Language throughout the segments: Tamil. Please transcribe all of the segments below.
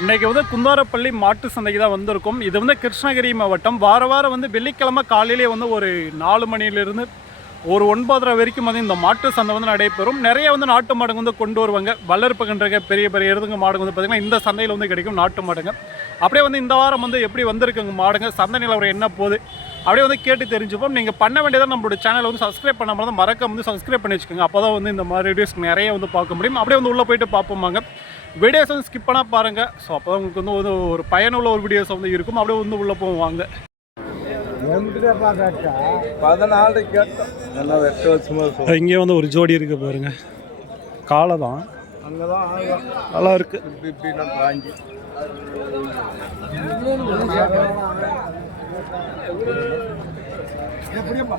இன்றைக்கி வந்து குந்தாரப்பள்ளி மாட்டு சந்தைக்கு தான் வந்திருக்கும். இது வந்து கிருஷ்ணகிரி மாவட்டம். வாரம் வந்து வெள்ளிக்கிழமை காலையிலே வந்து ஒரு 4 மணிலேருந்து ஒரு 9:30 வரைக்கும் வந்து இந்த மாட்டு சந்தை வந்து நடைபெறும். நிறைய வந்து நாட்டு மாடுங்க வந்து கொண்டு வருவாங்க. வளர்ப்புகின்ற பெரிய பெரிய எருதுங்க மாடுங்க வந்து பார்த்திங்கன்னா இந்த சந்தையில் வந்து கிடைக்கும் நாட்டு மாடுங்க. அப்படியே வந்து இந்த வாரம் வந்து எப்படி வந்திருக்குங்க மாடுங்க, சந்தை நிலவரம் என்ன போகுது அப்படியே வந்து கேட்டு தெரிஞ்சுப்போம். நீங்கள் பண்ண வேண்டியதாக நம்மளோட சேனலை வந்து சப்ஸ்கிரைப் பண்ணாமல் தான் மறக்காம வந்து சப்ஸ்கிரைப் பண்ணி வச்சுக்கோங்க. அப்போ தான் வந்து இந்த மாதிரி வீடியோஸ் நிறைய வந்து பார்க்க முடியும். அப்படியே வந்து உள்ளே போயிட்டு பார்ப்போமாங்க. வீடியோஸ் வந்து ஸ்கிப் பண்ணால் பாருங்கள். ஸோ அப்போ தான் உங்களுக்கு வந்து ஒரு பயனுள்ள ஒரு வீடியோஸ் வந்து இருக்கும். அப்படியே வந்து உள்ளே போவாங்க. 14 கேட்டோம். இங்கே வந்து ஒரு ஜோடி இருக்கு பாருங்க. காலை தான் அங்கதான் நல்லா இருக்கு. வாங்கி எப்படியப்பா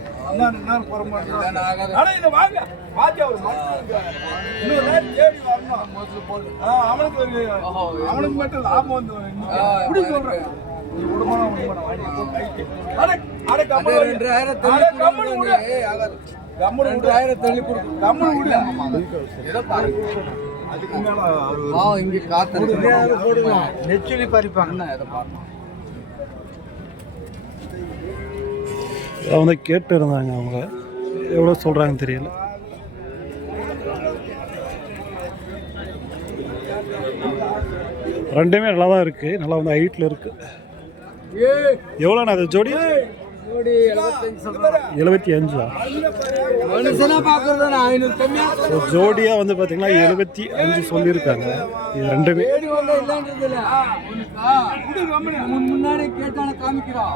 அவனுக்கு மட்டும் லாபம் வந்து இப்படி சொல்றேன். நெச்சுலி பறிப்பாங்க. வந்து கேட்டு இருந்தாங்க. அவங்க எவ்வளோ சொல்கிறாங்கன்னு தெரியல. ரெண்டுமே நல்லா தான் இருக்குது. நல்லா வந்து ஹைட்டில் இருக்குது. எவ்வளோண்ணா அது ஜோடி? 75. ஜோடியாக வந்து பார்த்தீங்கன்னா 75 சொல்லியிருக்காங்க. இது ரெண்டுமே முன்னாடி கேட்டான காமிக்கிறோம்.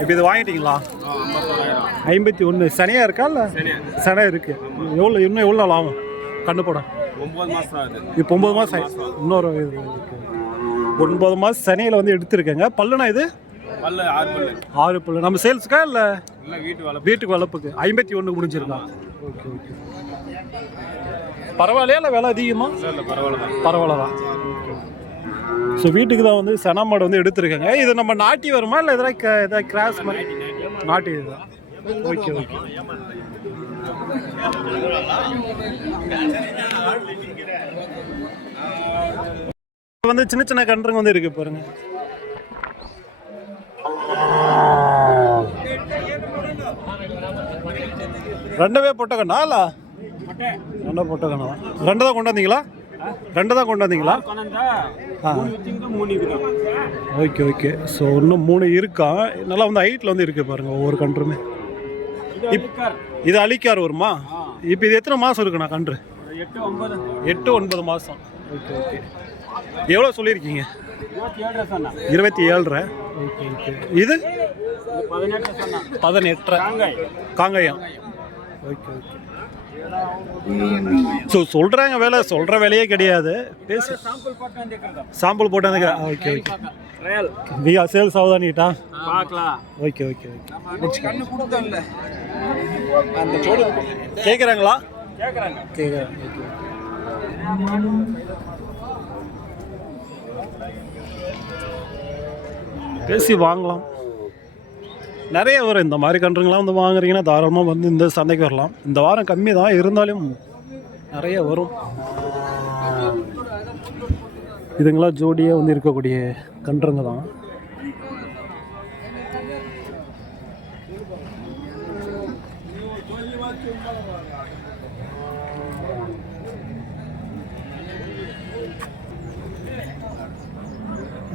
இப்போ இது வாங்கிட்டீங்களா? 51. சனியாக இருக்கா? இல்லை சனியாக இருக்குது. இன்னும் எவ்வளோ நாள் ஆகும் கண்ணு போட? 9 மாதம் ஆகுது. இப்போ 9 மாதம் ஆகிடுச்சு. இன்னொரு 9 மாதம் சனியில் வந்து எடுத்துருக்கேங்க. பல்லுனா இது 6 பல்லு. நம்ம சேல்ஸுக்கா இல்லை வீட்டுக்கு வளர்ப்புக்கு? 51 முடிஞ்சிருக்கா? Okay okay. பரவாயில்லையா இல்லை விலை அதிகமா? பரவாயில்ல தான். ஸோ வீட்டுக்கு தான் வந்து சென மாடு வந்து எடுத்துருக்காங்க. இது நம்ம நாட்டி வருமா இல்லை எதாவது கிராஸ் மாதிரி? நாட்டி இதுதான். Okay okay. வந்து சின்ன சின்ன கன்றுங்க வந்து இருக்கு பாருங்க. ரெண்டவே பொட்டை கண்ணா? இல்லை ரெண்டா பொட்டை கண்ணா? ரெண்டு தான் கொண்டு வந்தீங்களா? Okay okay. ஸோ இன்னும் 3 இருக்கா. நல்லா வந்து ஹைட்டில் வந்து இருக்குது பாருங்கள் ஒவ்வொரு கன்றுமே. இது அழிக்கார் வருமா? இப்போ இது எத்தனை மாதம் இருக்குண்ணா கன்று? 8-9 மாதம். Okay okay. எவ்வளோ சொல்லியிருக்கீங்க? 27. Okay okay. இது 18 காங்கயம். Okay okay. ஸோ சொல்கிறாங்க வேலை, சொல்கிற வேலையே கிடையாது. பேசி சாம்பிள் போட்டு வந்துக்க. Okay okay. சேல்ஸ் ஆகுதா நீட்டா? Okay okay okay. கேட்குறாங்களா? கேட்குறாங்க. பேசி வாங்கலாம். நிறைய வரும் இந்த மாதிரி கன்றுங்களாம் வந்து வாங்குறீங்கன்னா தாராளமாக வந்து இந்த சந்தைக்கு வரலாம். இந்த வாரம் கம்மி தான் இருந்தாலும் நிறைய வரும். இதுங்களாம் ஜோடியாக வந்து இருக்கக்கூடிய கன்றுங்க தான்.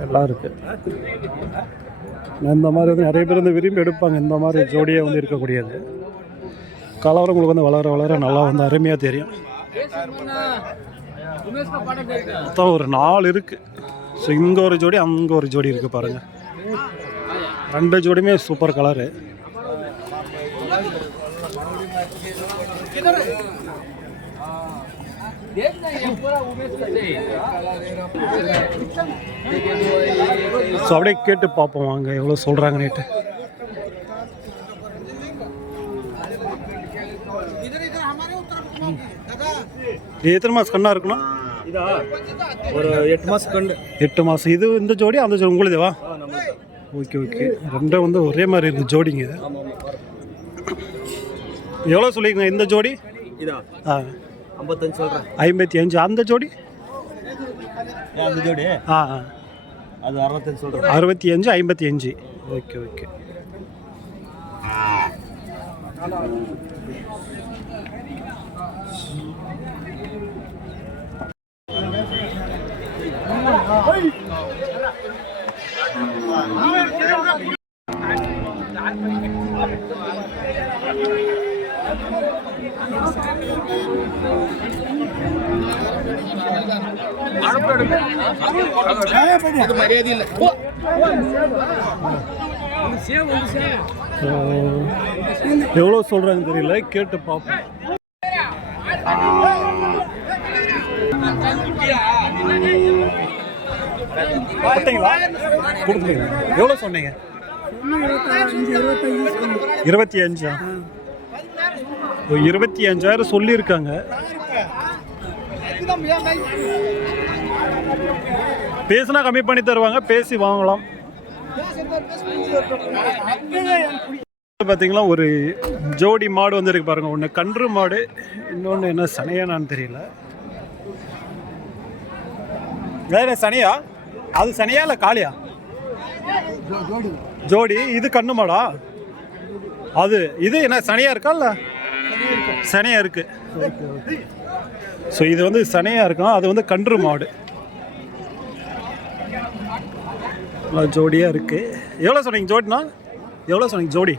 எல்லாம் இருக்குது. இந்த மாதிரி வந்து நிறைய பேர் வந்து விரும்பி எடுப்பாங்க. இந்த மாதிரி ஜோடியாக வந்து இருக்கக்கூடியது. கலவரம் உங்களுக்கு வந்து வளர வளர நல்லா வந்து அருமையாக தெரியும். மொத்தம் ஒரு 4 இருக்குது. ஸோ இங்கே ஒரு ஜோடி, அங்கே ஒரு ஜோடி இருக்குது பாருங்கள். 2 ஜோடியுமே சூப்பர் கலரு. ஸோ அப்படியே கேட்டு பார்ப்போம் வாங்க எவ்வளோ சொல்கிறாங்க நேற்று. இது எத்தனை மாதம் கண்ணா இருக்கணும்? இதா ஒரு 8 மாசம் கண்டு. 8 மாதம். இது இந்த ஜோடி அந்த ஜோடி உங்களுதேவா? Okay okay. ரெண்டும் வந்து ஒரே மாதிரி இருக்குது ஜோடிங்க இது. எவ்வளோ சொல்லிங்க இந்த ஜோடி? இதா 55 சொல்கிறேன். 55. அந்த ஜோடி? அந்த ஜோடி அது 65 சொல்கிறேன். 65 55. Okay okay. மரியாதை இல்லை. எவ்வளோ சொல்கிறாங்க தெரியல, கேட்டு பார்ப்போம். கொடுத்தீங்களா? கொடுத்தீங்களா? எவ்வளோ சொன்னீங்க? 25. 25,000 சொல்லியிருக்காங்க. பேசுனா கம்மி பண்ணி தருவாங்க, பேசி வாங்கலாம். பார்த்தீங்களா ஒரு ஜோடி மாடு வந்துருக்கு பாருங்க. ஒன்று கன்று மாடு, இன்னொன்று என்ன சனையானான்னு தெரியல. வேற சனியா? அது சனியா இல்லை காளியா? ஜோடி. இது கண்ணு மாடா? அது இது என்ன சனியா இருக்கா இல்லை? சனியா இருக்கு. ஸோ இது வந்து சனியா இருக்கும், அது வந்து கன்று மாடு. ஜோடியாக இருக்கு. எவ்வளோ சொன்னீங்க ஜோடினா? எவ்வளோ சொன்னீங்க ஜோடி?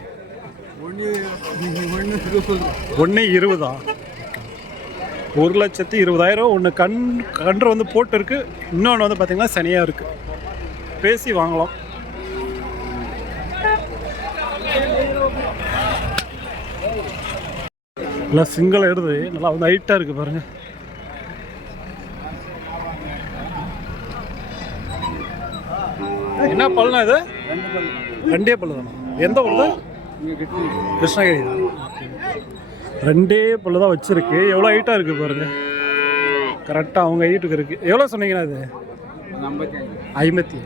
1,20,000. 1,20,000. ஒன்று கன்று வந்து போட்டு இருக்கு, இன்னொன்று வந்து பார்த்தீங்கன்னா சனியாக இருக்கு. பேசி வாங்கலாம். நல்லா சிங்கிள் எடுது, நல்லா வந்து ஹைட்டாக இருக்குது பாருங்க. என்ன பல்லுனா இது? 2 பல்லு தானே? எந்த ஊர் தான்? கிருஷ்ணகிரி தான். 2 பல்லு தான் வச்சுருக்கு. எவ்வளோ ஹைட்டாக இருக்குது பாருங்க. கரெக்டாக அவங்க ஹைட்டுக்கு இருக்குது. எவ்வளோ சொன்னீங்கன்னா இது? 55.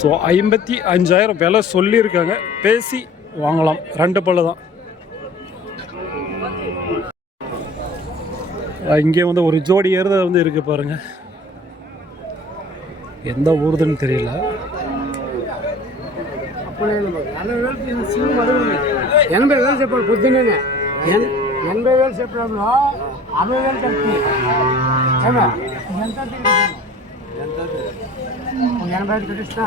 ஸோ 55,000 விலை சொல்லியிருக்காங்க. பேசி வாங்கலாம். 2 பல்லு தான். இங்கே வந்து ஒரு ஜோடி ஏறுத வந்து இருக்கு பாருங்க. எந்த ஊருதுன்னு தெரியல. 80,000 చెప్పాడు పొద్దున్నే. 80,000 చెప్పాడు. 60,000 చెప్తుంది. ఎంత 80,000 కట్టిస్తా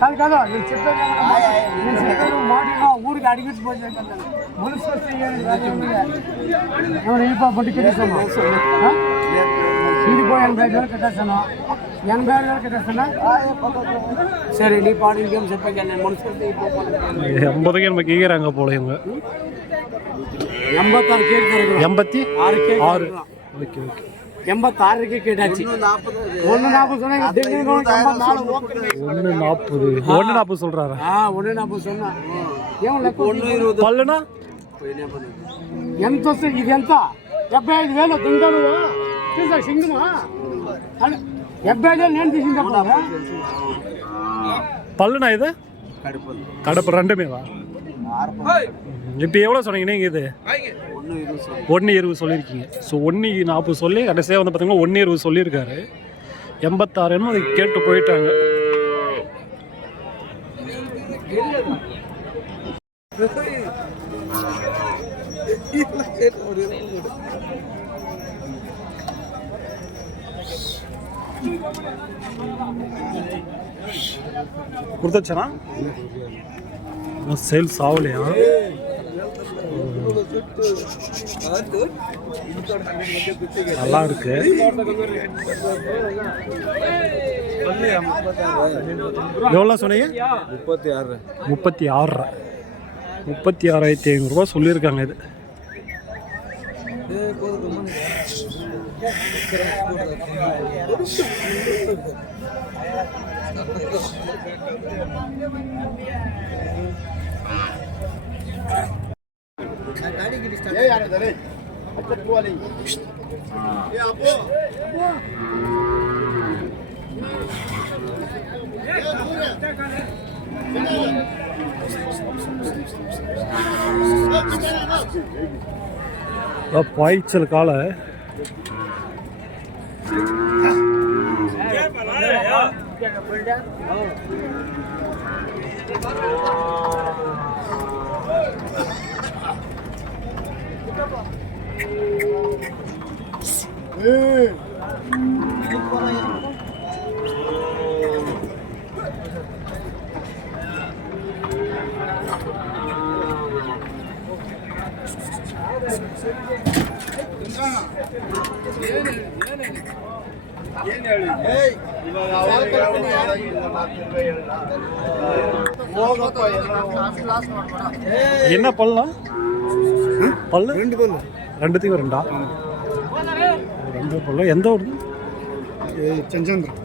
కాదు కాదు. నేను చెప్పాను మాట ఊరికి అడిగించిపోయింది. మనసు వస్తే వెళ్ళిపో బట్టి కట్టిస్తాను. ఇంటికి 80,000 కట్టేస్తాను. 80,000 కట్టేస్తానా? సరే నీ పాడు ఇంకేం చెప్పాను. నేను మనసు వస్తే 80க்கு நம்ம கேட்குறாங்க போல இவங்க. 86 கேட்குறாங்க. 86. Okay okay. 86க்கு கேட்டாச்சு. 140 சொன்னாங்க. 140 சொல்றாரா? 140 சொன்னா. ఏం లెక్క? 120 పళ్ళునా ఎంత వస్తుంది? ఇది ఎంత? 75,000 తింటాను. తీసా సింగమా? 75,000 నేను తీసిందా? పళ్ళునా ఇది? కడప రెండుమేవా? இப்போ எவ்வளோ சொன்னீங்க நீங்கள்? இது 1,20 சொல்லியிருக்கீங்க. ஸோ 1,40 சொல்லி கடைசியாக வந்து பார்த்தீங்கன்னா 1,20 சொல்லியிருக்காரு. 86 அதை கேட்டு போயிட்டாங்க. கொடுத்தாச்சா? சேல்ஸ் ஆகலையா? நல்லா இருக்கு. எவ்வளோ சொன்னீங்க? 36. 36,500 சொல்லியிருக்காங்க. இது பாய்ச்சல் கால என்ன பல்லாம் பல்லு ரெண்டுத்துக்கும் ரெண்டா ரெண்டு பல்லு எந்த ஊர் செஞ்சாந்திரம்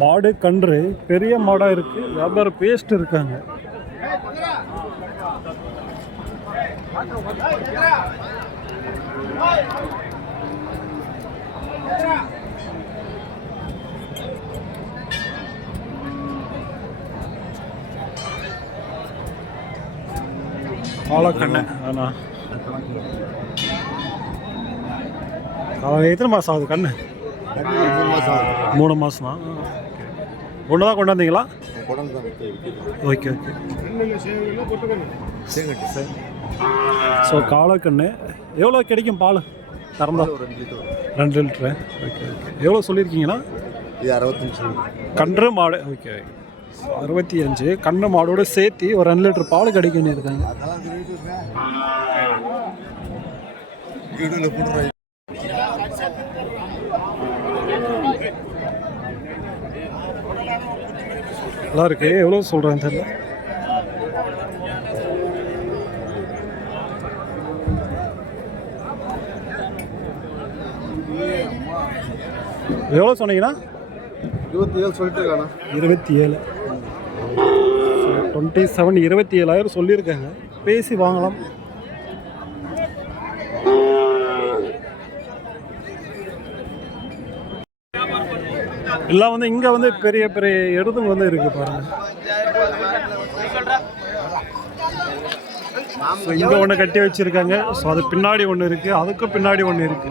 மாடு கன்று பெரிய மாடா இருக்கு. வியாபாரம் பேஸ்ட் இருக்காங்க. காலக்கண்ணு ஆனா எத்தனை மாதம் ஆகுது கண்ணு? 3 மாதமா? ஒன்று தான் கொண்டாந்தீங்களா? ஓகே ஓகே சரி. ஸோ காலக்கண்ணு எவ்வளோ கிடைக்கும் பால் கறந்தா? 2 லிட்டரு. Okay okay. எவ்வளோ சொல்லியிருக்கீங்களா? 65 கன்று மாடு. ஓகே 65 கன்று மாடோடு சேர்த்து ஒரு 2 லிட்டர் பால் கிடைக்குன்னு இருக்காங்க. நல்லா இருக்கு. எவ்வளோ சொல்கிறேன் தெரியல. எவ்வளோ சொன்னீங்கன்னா? 27 சொல்லிட்டு இருக்காண்ணா. 27 27 27,000 சொல்லியிருக்காங்க. பேசி வாங்கலாம். எல்லாம் வந்து இங்கே வந்து பெரிய பெரிய எருதுங்க வந்து இருக்கு பாருங்க. இங்கே ஒன்று கட்டி வச்சிருக்காங்க. ஸோ அது பின்னாடி ஒன்று இருக்கு, அதுக்கும் பின்னாடி ஒன்று இருக்கு.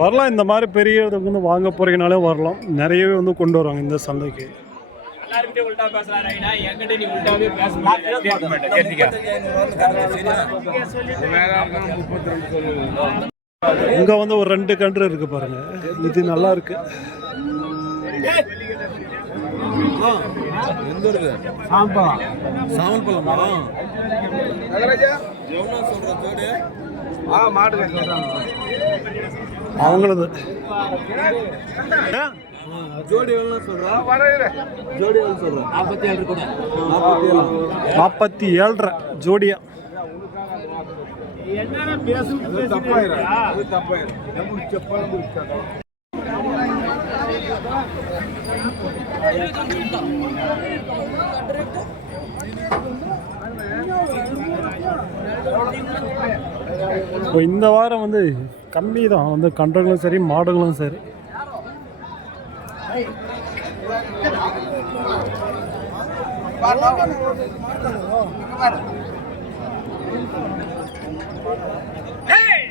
வரலாம். இந்த மாதிரி பெரிய வந்து வாங்க போறீங்கனாலே வரலாம். நிறையவே வந்து கொண்டு வருவாங்க இந்த சந்தைக்கு. இங்க வந்து ஒரு 2 கன்று இருக்கு பாருங்க. இது நல்லா இருக்கு. அவங்களது ஜோடி எவ்வளோ சொல்கிறேன்? ஜோடி எவ்வளோ சொல்கிறேன்? 47 ஜோடியா. தப்பாயிரம் இப்போ இந்த வாரம் வந்து கம்மி தான் வந்து கன்றுகளும் சரி மாடுகளும் சரி. Hey!